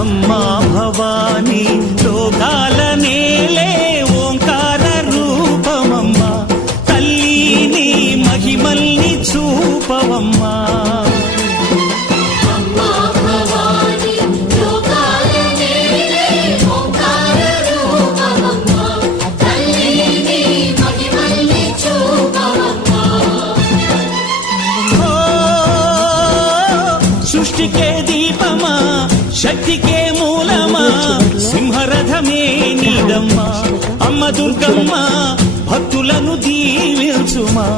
అమ్మా భవానీ లోకాల నేలే ఓంకార రూపమమ్మా తల్లిని మహిమల్ని చూపవమ్మా సృష్టికే దీపమా శక్తికే మూలమా సింహరథమే నీదమ్మా అమ్మ దుర్గమ్మ భక్తులను దీవించుమా